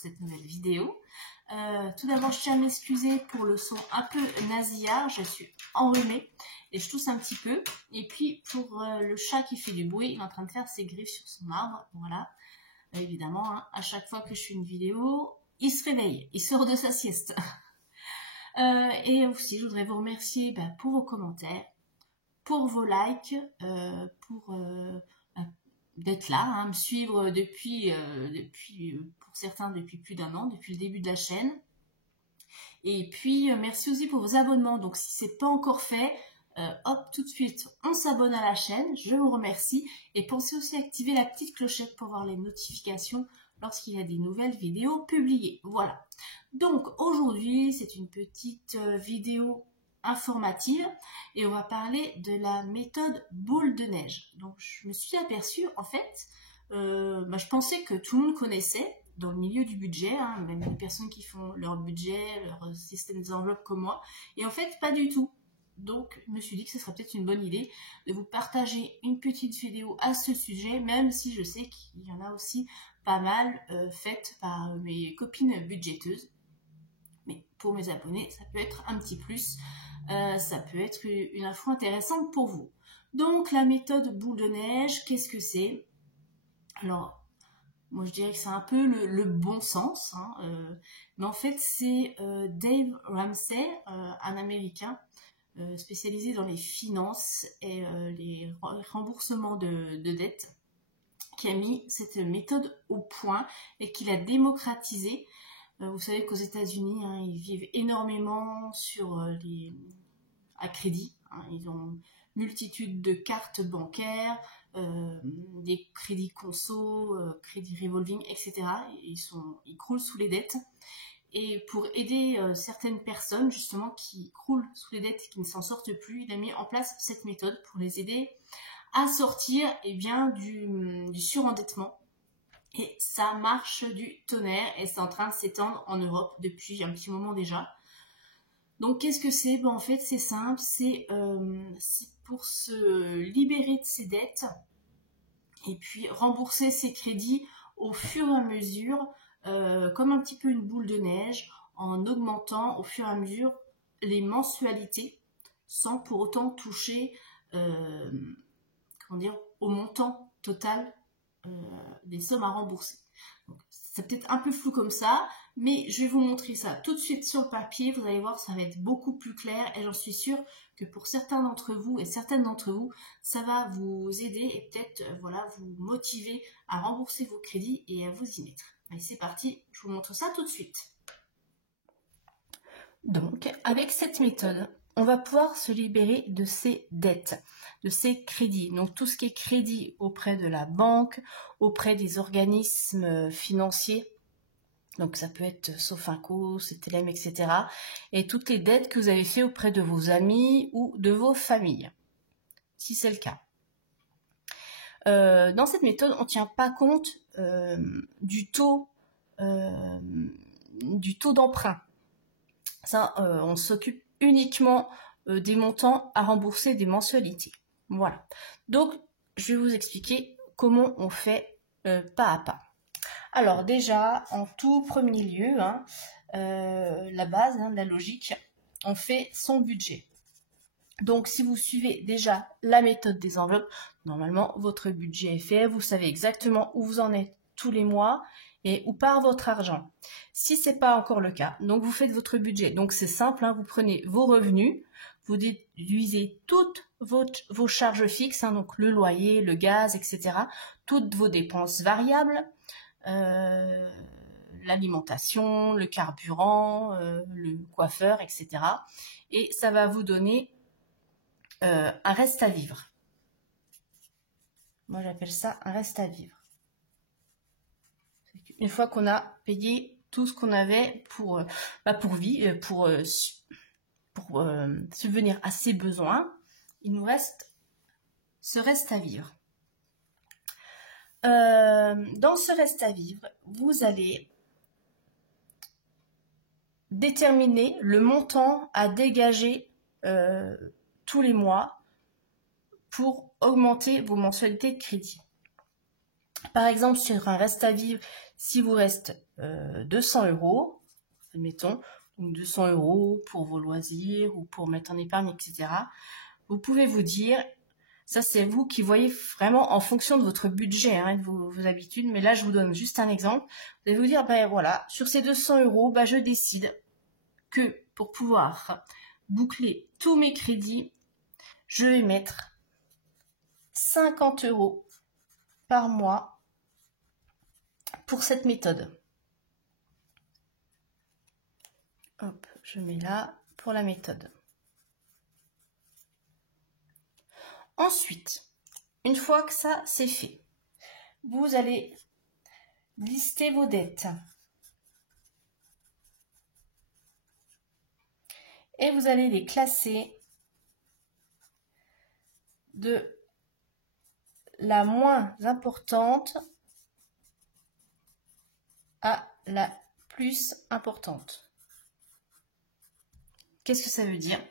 cette nouvelle vidéo. Tout d'abord, je tiens à m'excuser pour le son un peu nasillard, je suis enrhumée et je tousse un petit peu. Et puis pour le chat qui fait du bruit, il est en train de faire ses griffes sur son arbre, voilà. Évidemment, hein, à chaque fois que je fais une vidéo, il se réveille, il sort de sa sieste. Et aussi, je voudrais vous remercier pour vos commentaires, pour vos likes, pour d'être là, hein, me suivre depuis, pour certains, depuis plus d'1 an, depuis le début de la chaîne. Et puis, merci aussi pour vos abonnements. Donc, si c'est pas encore fait, hop, tout de suite, on s'abonne à la chaîne. Je vous remercie. Et pensez aussi à activer la petite clochette pour avoir les notifications lorsqu'il y a des nouvelles vidéos publiées. Voilà. Donc, aujourd'hui, c'est une petite vidéo informative et on va parler de la méthode boule de neige. Donc, je me suis aperçue, en fait, je pensais que tout le monde connaissait dans le milieu du budget, hein, même les personnes qui font leur budget, leur système des enveloppes comme moi, et en fait, pas du tout. Donc, je me suis dit que ce serait peut-être une bonne idée de vous partager une petite vidéo à ce sujet, même si je sais qu'il y en a aussi pas mal faites par mes copines budgéteuses. Mais pour mes abonnés, ça peut être un petit plus, ça peut être une info intéressante pour vous. Donc, la méthode boule de neige, qu'est-ce que c'est? Alors, moi je dirais que c'est un peu le bon sens, hein, mais en fait c'est Dave Ramsey, un Américain spécialisé dans les finances et les remboursements de dettes, qui a mis cette méthode au point et qui l'a démocratisée. Vous savez qu'aux États-Unis, hein, ils vivent énormément à crédit. Hein, ils ont multitude de cartes bancaires, des crédits conso, crédits revolving, etc. Ils croulent sous les dettes. Et pour aider certaines personnes justement qui croulent sous les dettes et qui ne s'en sortent plus, il a mis en place cette méthode pour les aider à sortir du surendettement. Et ça marche du tonnerre et c'est en train de s'étendre en Europe depuis un petit moment déjà. Donc qu'est-ce que c'est? En fait c'est simple, c'est pour se libérer de ses dettes et puis rembourser ses crédits au fur et à mesure, comme un petit peu une boule de neige, en augmentant au fur et à mesure les mensualités sans pour autant toucher au montant total des sommes à rembourser. C'est peut-être un peu flou comme ça, mais je vais vous montrer ça tout de suite sur le papier. Vous allez voir, ça va être beaucoup plus clair et j'en suis sûre que pour certains d'entre vous et certaines d'entre vous, ça va vous aider et peut-être vous motiver à rembourser vos crédits et à vous y mettre. Allez, c'est parti, je vous montre ça tout de suite. Donc, avec cette méthode, on va pouvoir se libérer de ses dettes, de ses crédits. Donc, tout ce qui est crédit auprès de la banque, auprès des organismes financiers. Donc, ça peut être Sofinco, CTLM, etc. Et toutes les dettes que vous avez fait auprès de vos amis ou de vos familles, si c'est le cas. Dans cette méthode, on ne tient pas compte du taux d'emprunt. Ça, on s'occupe uniquement des montants à rembourser, des mensualités. Voilà. Donc, je vais vous expliquer comment on fait pas à pas. Alors déjà, en tout premier lieu, la base, la logique, on fait son budget. Donc, si vous suivez déjà la méthode des enveloppes, normalement, votre budget est fait. Vous savez exactement où vous en êtes tous les mois et où part votre argent. Si ce n'est pas encore le cas, donc vous faites votre budget. Donc, c'est simple, vous prenez vos revenus, vous déduisez toutes vos charges fixes, donc le loyer, le gaz, etc. Toutes vos dépenses variables, l'alimentation, le carburant, le coiffeur, etc. Et ça va vous donner un reste à vivre. Moi, j'appelle ça un reste à vivre. Une fois qu'on a payé tout ce qu'on avait pour subvenir à ses besoins, il nous reste ce reste à vivre. Dans ce reste à vivre, vous allez déterminer le montant à dégager tous les mois pour augmenter vos mensualités de crédit. Par exemple, sur un reste à vivre, si vous reste 200 €, admettons, donc 200 € pour vos loisirs ou pour mettre en épargne, etc. Vous pouvez vous dire, ça c'est vous qui voyez vraiment en fonction de votre budget, hein, de vos habitudes, mais là je vous donne juste un exemple. Vous allez vous dire, ben voilà, sur ces 200 €, ben je décide que pour pouvoir boucler tous mes crédits, je vais mettre 50 € par mois pour cette méthode. Hop, je mets là pour la méthode. Ensuite, une fois que ça c'est fait, vous allez lister vos dettes. Et vous allez les classer de la moins importante à la plus importante. Qu'est-ce que ça veut dire?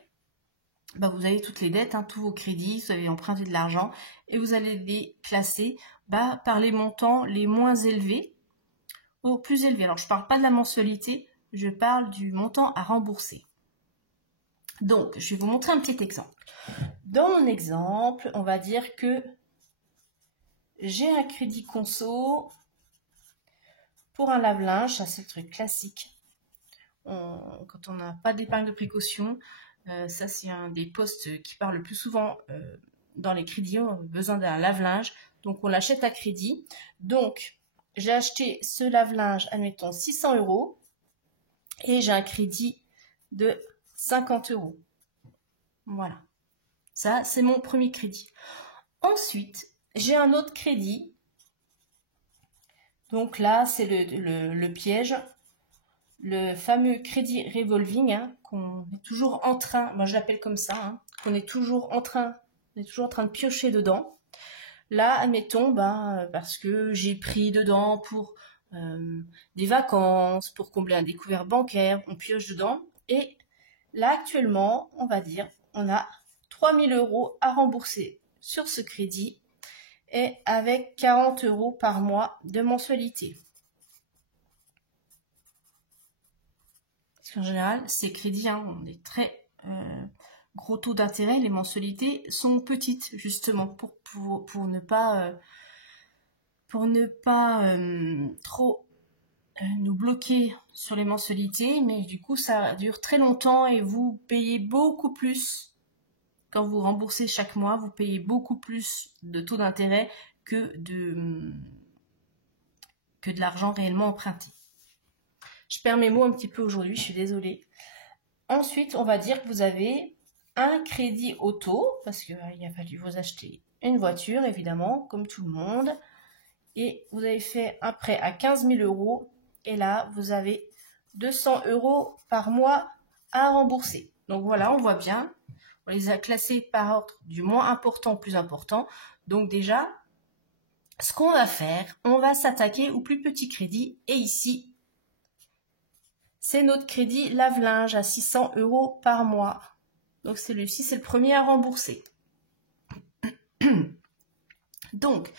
Ben, vous avez toutes les dettes, hein, tous vos crédits, vous avez emprunté de l'argent et vous allez les classer par les montants les moins élevés aux plus élevés. Alors je ne parle pas de la mensualité, je parle du montant à rembourser. Donc, je vais vous montrer un petit exemple. Dans mon exemple, on va dire que j'ai un crédit conso pour un lave-linge, ça c'est le truc classique. Quand on n'a pas d'épargne de précaution, ça c'est un des postes qui parle le plus souvent dans les crédits. On a besoin d'un lave-linge, donc on l'achète à crédit. Donc, j'ai acheté ce lave-linge, admettons 600 € et j'ai un crédit de 50 €. Voilà. Ça, c'est mon premier crédit. Ensuite, j'ai un autre crédit. Donc là, c'est le piège. Le fameux crédit revolving, hein, qu'on est toujours en train, moi je l'appelle comme ça, hein, qu'on est toujours en train de piocher dedans. Là, admettons, parce que j'ai pris dedans pour des vacances, pour combler un découvert bancaire, on pioche dedans. Et là, actuellement, on va dire, on a 3000 € à rembourser sur ce crédit et avec 40 € par mois de mensualité. Parce qu'en général, ces crédits ont des très gros taux d'intérêt. Les mensualités sont petites, justement, pour ne pas trop nous bloquer sur les mensualités. Mais du coup, ça dure très longtemps et vous payez beaucoup plus. Quand vous remboursez chaque mois, vous payez beaucoup plus de taux d'intérêt que de l'argent réellement emprunté. Je perds mes mots un petit peu aujourd'hui, je suis désolée. Ensuite, on va dire que vous avez un crédit auto, parce qu'il a fallu vous acheter une voiture, évidemment, comme tout le monde. Et vous avez fait un prêt à 15 000 €. Et là, vous avez 200 € par mois à rembourser. Donc voilà, on voit bien. On les a classés par ordre du moins important au plus important. Donc déjà, ce qu'on va faire, on va s'attaquer au plus petit crédit. Et ici, c'est notre crédit lave-linge à 600 € par mois. Donc celui-ci, c'est le premier à rembourser. Donc,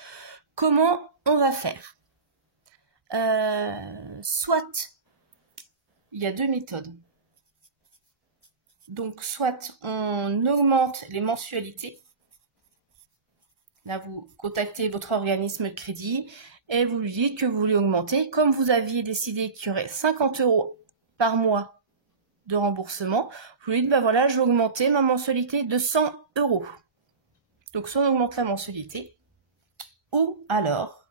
comment on va faire? Soit, il y a deux méthodes. Donc, soit on augmente les mensualités. Là, vous contactez votre organisme de crédit et vous lui dites que vous voulez augmenter. Comme vous aviez décidé qu'il y aurait 50 € par mois de remboursement, vous lui dites, voilà, je vais augmenter ma mensualité de 100 €. Donc, soit on augmente la mensualité, ou alors,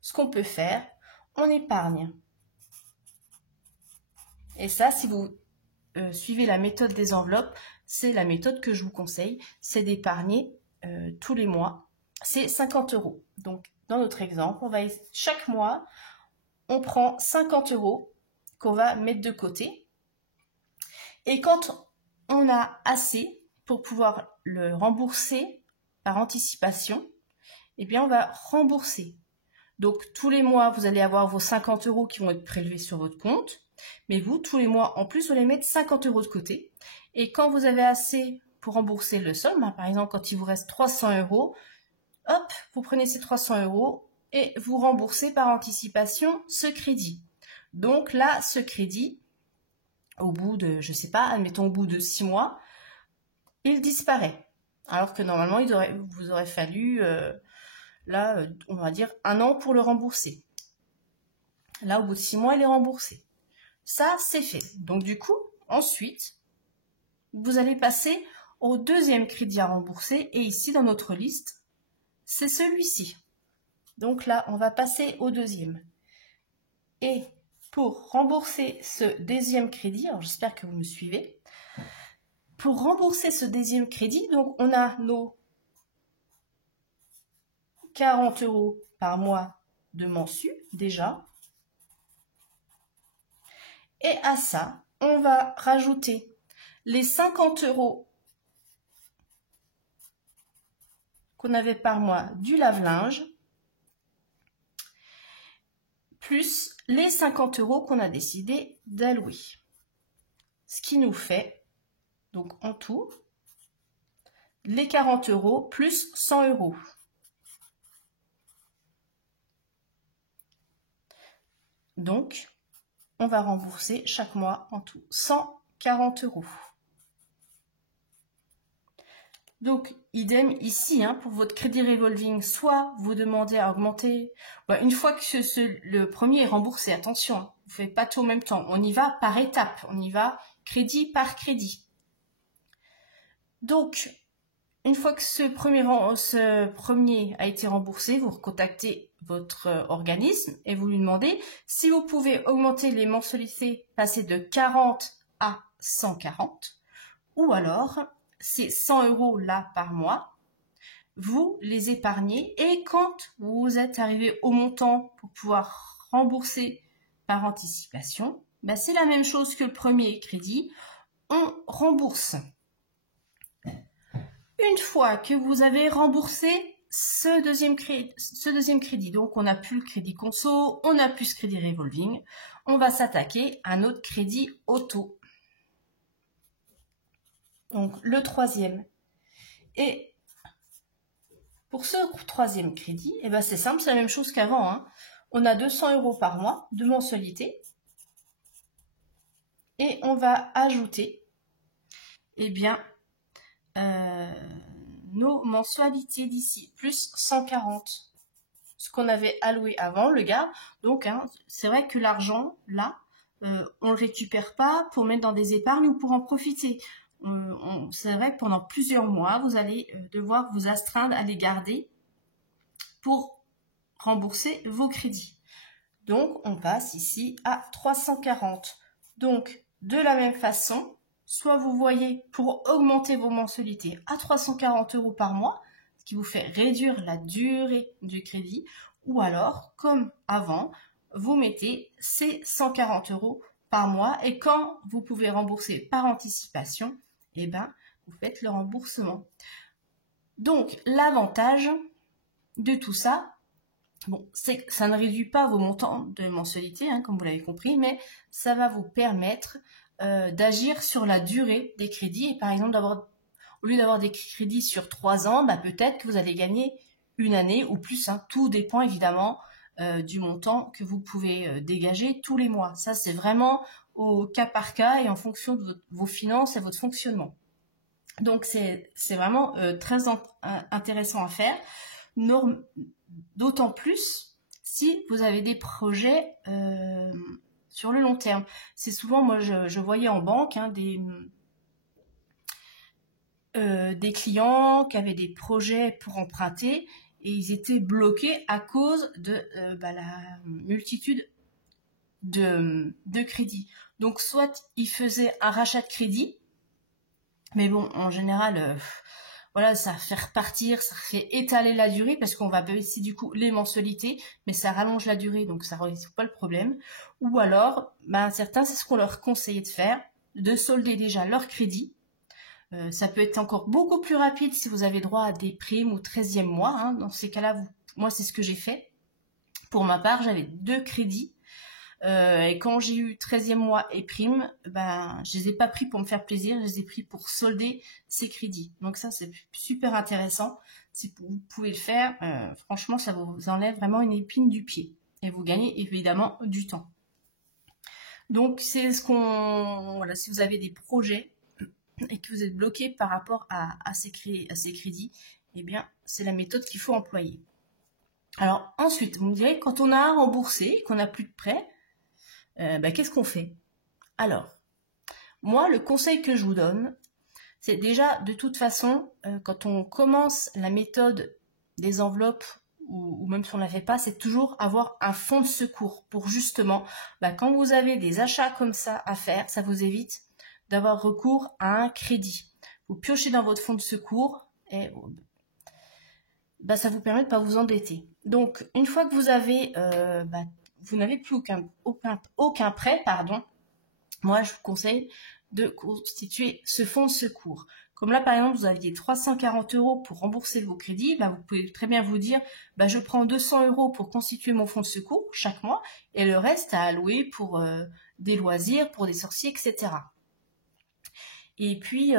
ce qu'on peut faire, on épargne. Et ça, si vous suivez la méthode des enveloppes, c'est la méthode que je vous conseille, c'est d'épargner tous les mois. C'est 50 €. Donc, dans notre exemple, chaque mois, on prend 50 € qu'on va mettre de côté. Et quand on a assez pour pouvoir le rembourser par anticipation, eh bien, on va rembourser. Donc, tous les mois, vous allez avoir vos 50 € qui vont être prélevés sur votre compte. Mais vous, tous les mois, en plus, vous allez mettre 50 € de côté. Et quand vous avez assez pour rembourser le solde, par exemple, quand il vous reste 300 €, hop, vous prenez ces 300 € et vous remboursez par anticipation ce crédit. Donc là, ce crédit, au bout de, je sais pas, admettons au bout de 6 mois, il disparaît. Alors que normalement, vous aurait fallu, là, on va dire 1 an pour le rembourser. Là, au bout de 6 mois, il est remboursé. Ça, c'est fait. Donc du coup, ensuite, vous allez passer au deuxième crédit à rembourser. Et ici, dans notre liste, c'est celui-ci. Donc là, on va passer au deuxième. Et pour rembourser ce deuxième crédit, alors j'espère que vous me suivez, pour rembourser ce deuxième crédit, donc on a nos 40 € par mois de mensu, déjà. Et à ça, on va rajouter les 50 € qu'on avait par mois du lave-linge, plus les 50 € qu'on a décidé d'allouer. Ce qui nous fait, donc en tout, les 40 € plus 100 €. Donc, on va rembourser chaque mois en tout 140 €. Donc, idem ici, hein, pour votre crédit revolving, soit vous demandez à augmenter, une fois que le premier est remboursé, attention, hein, vous ne faites pas tout en même temps, on y va par étapes, on y va crédit par crédit. Donc, une fois que ce premier a été remboursé, vous recontactez votre organisme et vous lui demandez si vous pouvez augmenter les mensualités, passer de 40 à 140, ou alors ces 100 € là par mois, vous les épargnez et quand vous êtes arrivé au montant pour pouvoir rembourser par anticipation, c'est la même chose que le premier crédit, on rembourse. Une fois que vous avez remboursé ce deuxième crédit, donc on n'a plus le crédit conso, on n'a plus ce crédit revolving, on va s'attaquer à notre crédit auto. Donc le troisième. Et pour ce troisième crédit, c'est simple, c'est la même chose qu'avant, hein. On a 200 € par mois de mensualité et on va ajouter nos mensualités d'ici, plus 140. Ce qu'on avait alloué avant, le gars. Donc, c'est vrai que l'argent, là, on le récupère pas pour mettre dans des épargnes ou pour en profiter. C'est vrai que pendant plusieurs mois, vous allez devoir vous astreindre à les garder pour rembourser vos crédits. Donc, on passe ici à 340. Donc, de la même façon, soit vous voyez pour augmenter vos mensualités à 340 € par mois, ce qui vous fait réduire la durée du crédit, ou alors, comme avant, vous mettez ces 140 € par mois et quand vous pouvez rembourser par anticipation, vous faites le remboursement. Donc, l'avantage de tout ça, c'est que ça ne réduit pas vos montants de mensualité, comme vous l'avez compris, mais ça va vous permettre d'agir sur la durée des crédits et par exemple au lieu d'avoir des crédits sur 3 ans, peut-être que vous allez gagner 1 année ou plus. Tout dépend évidemment du montant que vous pouvez dégager tous les mois. Ça, c'est vraiment au cas par cas et en fonction de vos finances et votre fonctionnement. Donc, c'est vraiment très intéressant à faire, d'autant plus si vous avez des projets sur le long terme. C'est souvent, moi, je voyais en banque des clients qui avaient des projets pour emprunter et ils étaient bloqués à cause de la multitude de crédits. Donc, soit ils faisaient un rachat de crédit, mais bon, en général, ça fait repartir, ça fait étaler la durée parce qu'on va baisser du coup les mensualités, mais ça rallonge la durée, donc ça ne résout pas le problème. Ou alors, certains, c'est ce qu'on leur conseillait de faire, de solder déjà leur crédit. Ça peut être encore beaucoup plus rapide si vous avez droit à des primes au 13e mois. Dans ces cas-là, moi, c'est ce que j'ai fait. Pour ma part, j'avais 2 crédits. Et quand j'ai eu 13e mois et prime, je les ai pas pris pour me faire plaisir, je les ai pris pour solder ces crédits. Donc ça, c'est super intéressant. Si vous pouvez le faire, franchement, ça vous enlève vraiment une épine du pied. Et vous gagnez évidemment du temps. Donc c'est ce qu'on, voilà, si vous avez des projets et que vous êtes bloqué par rapport à ces crédits, eh bien c'est la méthode qu'il faut employer. Alors ensuite, vous me direz, quand on a remboursé, qu'on n'a plus de prêt, qu'est-ce qu'on fait? Alors, moi, le conseil que je vous donne, c'est déjà, de toute façon, quand on commence la méthode des enveloppes, ou même si on ne la fait pas, c'est toujours avoir un fonds de secours pour justement, quand vous avez des achats comme ça à faire, ça vous évite d'avoir recours à un crédit. Vous piochez dans votre fonds de secours et ça vous permet de ne pas vous endetter. Donc, une fois que vous avez, vous n'avez plus aucun prêt, moi je vous conseille de constituer ce fonds de secours. Comme là, par exemple, vous aviez 340 € pour rembourser vos crédits, vous pouvez très bien vous dire, je prends 200 € pour constituer mon fonds de secours chaque mois, et le reste à allouer pour des loisirs, pour des sorties, etc. Et puis,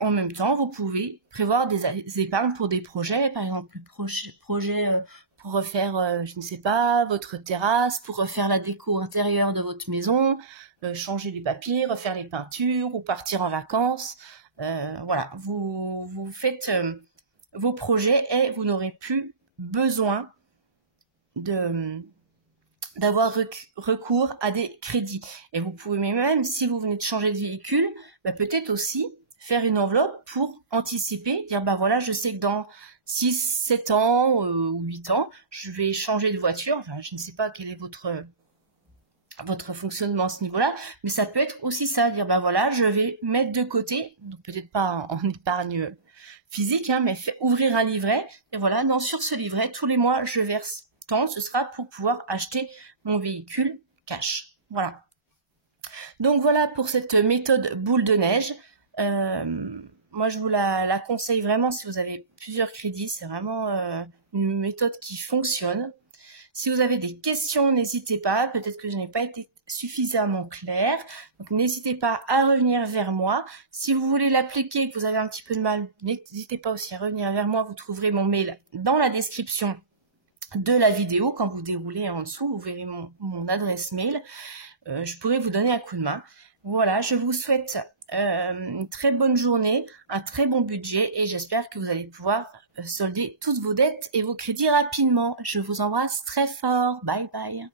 en même temps, vous pouvez prévoir des épargnes pour des projets, par exemple, projet pour refaire, je ne sais pas, votre terrasse, pour refaire la déco intérieure de votre maison, changer les papiers, refaire les peintures ou partir en vacances. Voilà, vous faites vos projets et vous n'aurez plus besoin d'avoir recours à des crédits. Et vous pouvez même, si vous venez de changer de véhicule, peut-être aussi faire une enveloppe pour anticiper, dire voilà, je sais que dans 6, 7 ans ou 8 ans, je vais changer de voiture. Enfin, je ne sais pas quel est votre fonctionnement à ce niveau-là, mais ça peut être aussi ça, dire voilà, je vais mettre de côté, donc peut-être pas en épargne physique, mais ouvrir un livret, et voilà, sur ce livret, tous les mois, je verse tant, ce sera pour pouvoir acheter mon véhicule cash. Voilà. Donc voilà pour cette méthode boule de neige. Moi, je vous la conseille vraiment si vous avez plusieurs crédits. C'est vraiment une méthode qui fonctionne. Si vous avez des questions, n'hésitez pas. Peut-être que je n'ai pas été suffisamment claire. Donc, n'hésitez pas à revenir vers moi. Si vous voulez l'appliquer et que vous avez un petit peu de mal, n'hésitez pas aussi à revenir vers moi. Vous trouverez mon mail dans la description de la vidéo. Quand vous déroulez en dessous, vous verrez mon adresse mail. Je pourrais vous donner un coup de main. Voilà, je vous souhaite une très bonne journée, un très bon budget et j'espère que vous allez pouvoir solder toutes vos dettes et vos crédits rapidement. Je vous embrasse très fort. Bye bye.